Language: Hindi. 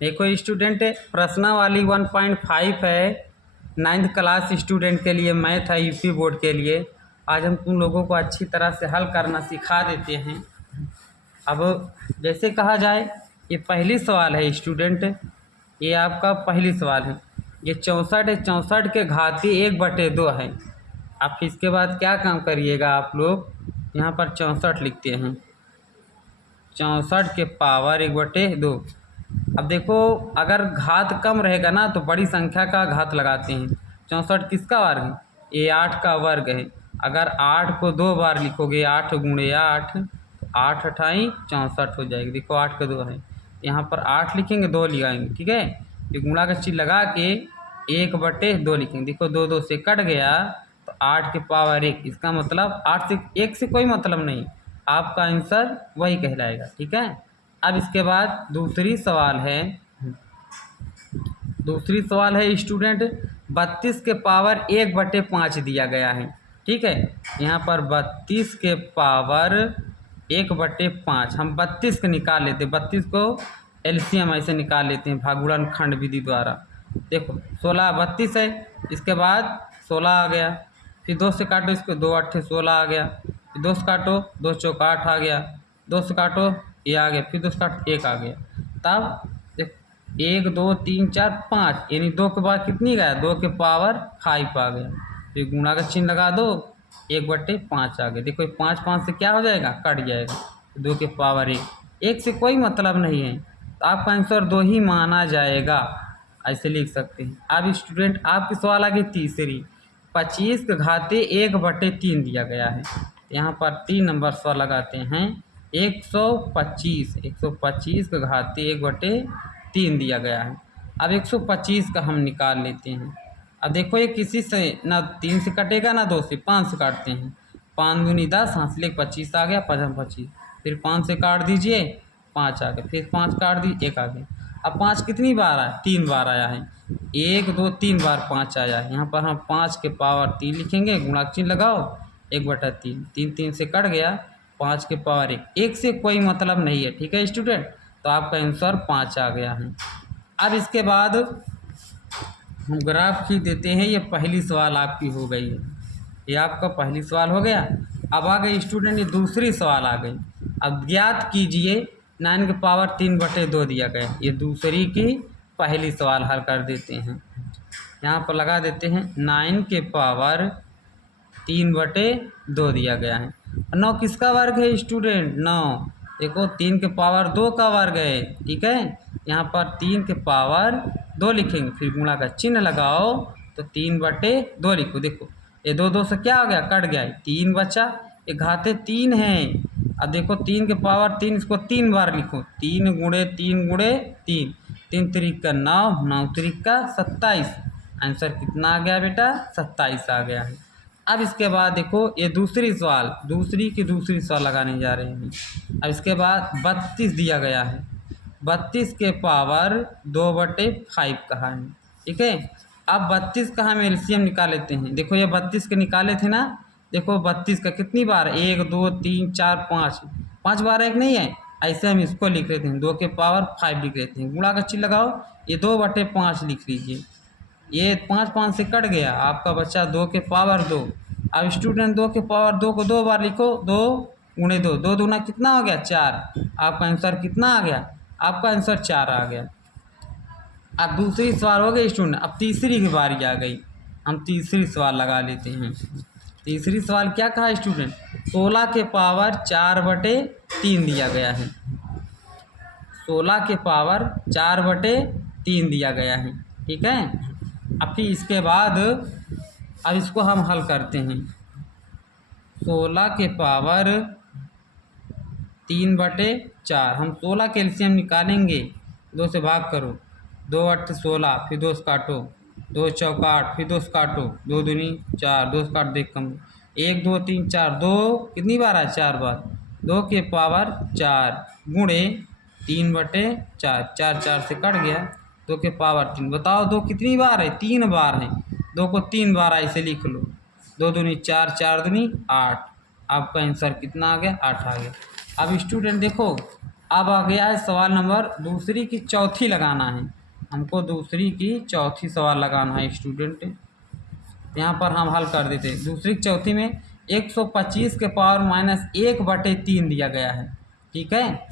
देखो स्टूडेंट, प्रश्नावली 1.5 है, 9th क्लास स्टूडेंट के लिए मैथ है, यूपी बोर्ड के लिए। आज हम तुम लोगों को अच्छी तरह से हल करना सिखा देते हैं। अब जैसे कहा जाए, ये पहली सवाल है स्टूडेंट, ये आपका पहली सवाल है। ये 64 है, 64 के घाती 1/2 है। आप इसके बाद क्या काम करिएगा, आप लोग यहाँ पर 64 लिखते हैं, 64 के पावर 1/2। अब देखो, अगर घात कम रहेगा ना तो बड़ी संख्या का घात लगाते हैं। 64 किसका वर्ग है? ये 8 का वर्ग है। अगर 8 को 2 बार लिखोगे, 8 गुणे 8, तो 8 अठाई 64 हो जाएगी। देखो 8 का 2 है, यहाँ पर 8 लिखेंगे, 2 लगाएंगे, ठीक है। ये गुणा का चिन्ह लगा के 1/2 लिखेंगे। देखो 2 2 से कट गया, तो 8 के पावर 1। इसका मतलब 8 से 1 से कोई मतलब नहीं, आपका आंसर वही कहलाएगा, ठीक है। अब इसके बाद दूसरी सवाल है, स्टूडेंट, 32 के पावर 1/5 दिया गया है, ठीक है। यहाँ पर 32 के पावर 1/5, हम 32 को निकाल लेते हैं, 32 को एलसीएम ऐसे निकाल लेते हैं भागुड़नखंड विधि द्वारा। देखो 16 32 है, इसके बाद 16 आ गया, फिर 2 से काटो इसको, 2 8 16 आ गया, फिर 2 से काटो, 2 चौक 8 आ गया, 2 से काटो ये आ गया, फिर 2 से काटो 1 आ गया। तब देखो 1 2 3 4 5, यानी 2 के बाद कितनी गया? 2 के पावर 5 आ गया। फिर गुणा का चिन्ह लगा दो, 1/5 आ गया। देखो 5 5 से क्या हो जाएगा? कट जाएगा। 2 के पावर 1 से कोई मतलब नहीं है, तो आपका आंसर 2 ही माना जाएगा, ऐसे लिख सकते हैं। अब स्टूडेंट आपकी सवाल आ गई तीसरी, 25 के घाते 1/3 दिया गया है। यहाँ पर 3 नंबर सवाल लगाते हैं। 125 के घाते 1/3 दिया गया है। अब 125 का हम निकाल लेते हैं। अब देखो ये किसी से ना 3 से कटेगा ना 2 से, 5 से काटते हैं। 5 दूनी 10, हाथ से 25 आ गया, 5 25, फिर 5 से काट दीजिए, 5 आ गया, फिर 5 काट दीजिए, 1 आ गया। अब 5 कितनी बार आया? 3 बार आया है। 1 2 3 बार 5 आया है। यहाँ पर हम 5 के पावर 3 लिखेंगे, गुणा चिन्ह लगाओ, 1/3, 3 3 से कट गया, 5 के पावर 1 से कोई मतलब नहीं है, ठीक है स्टूडेंट। तो आपका आंसर 5 आ गया है। अब इसके बाद हम ग्राफ खींच देते हैं। ये पहली सवाल आपकी हो गई है, ये आपका पहली सवाल हो गया। अब आ गई स्टूडेंट ये दूसरी सवाल आ गई। अब ज्ञात कीजिए 9 के पावर 3/2 दिया गया। ये दूसरी की पहली सवाल हल कर देते हैं। यहाँ पर लगा देते हैं 9 के पावर 3/2 दिया गया है। 9 किसका वर्ग है स्टूडेंट? 9, देखो 3 के पावर 2 का वर्ग है, ठीक है। यहाँ पर 3 के पावर 2 लिखेंगे, फिर गुणा का चिन्ह लगाओ, तो 3/2 लिखो। देखो ये 2 2 से क्या हो गया? कट गया, 3 बचा, ये घाते 3 है। अब देखो 3 के पावर 3, इसको 3 बार लिखो, 3 गुणे 3 गुणे 3, 3 3 का 9, 9 3 का 27। आंसर कितना आ गया बेटा? 27 आ गया है। अब इसके बाद देखो ये दूसरी सवाल, दूसरी सवाल लगाने जा रहे हैं। अब इसके बाद 32 दिया गया है, 32 के पावर 2/5 कहा है, ठीक है। अब 32 का हम एलसीएम निकाल लेते हैं। देखो ये 32 के निकाले थे ना, देखो 32 का कितनी बार? 1 2 3 4 5, 5 बार 1 नहीं है, ऐसे हम इसको लिख लेते हैं, 2 के पावर 5 लिख लेते हैं। गुणा का चिन्ह लगाओ, ये 2/5 लिख लीजिए। ये 5 5 से कट गया, आपका बच्चा 2 के पावर 2। अब स्टूडेंट 2 के पावर 2 को 2 बार लिखो, 2 गुणे 2, 2 दूना कितना हो गया? 4। आपका आंसर कितना आ गया? आपका आंसर 4 आ गया। अब दूसरी सवाल हो गई स्टूडेंट। अब तीसरी की बारी आ गई, हम तीसरी सवाल लगा लेते हैं। तीसरी सवाल क्या कहा स्टूडेंट? 16 के पावर 4/3 दिया गया है। 16 के पावर 4/3 दिया गया है, ठीक है। अब फिर इसके बाद अब इसको हम हल करते हैं। 16 के पावर 3/4, हम 16 के एलसीएम निकालेंगे, 2 से भाग करो, 2 8 16, फिर 2 से काटो, 2 चौक 8, फिर 2 से काटो, 2 दूनी 4, 2 से काट देख कम, 1 2 3 4, 2 कितनी बार आया? 4 बार। 2 के पावर 4 गुणे 3/4, 4 4 से कट गया, 2 के पावर 3। बताओ 2 कितनी बार है? 3 बार है। 2 को 3 बार ऐसे लिख लो, 2 दूनी 4, 4 दूनी 8। आपका आंसर कितना आ गया? 8 आ गया। अब स्टूडेंट देखो अब आ गया है सवाल नंबर दूसरी की चौथी लगाना है। हमको दूसरी की चौथी सवाल लगाना है स्टूडेंट। यहाँ पर हम हल कर देते हैं। दूसरी की चौथी में 125 के पावर -1/3 दिया गया है। ठीक है,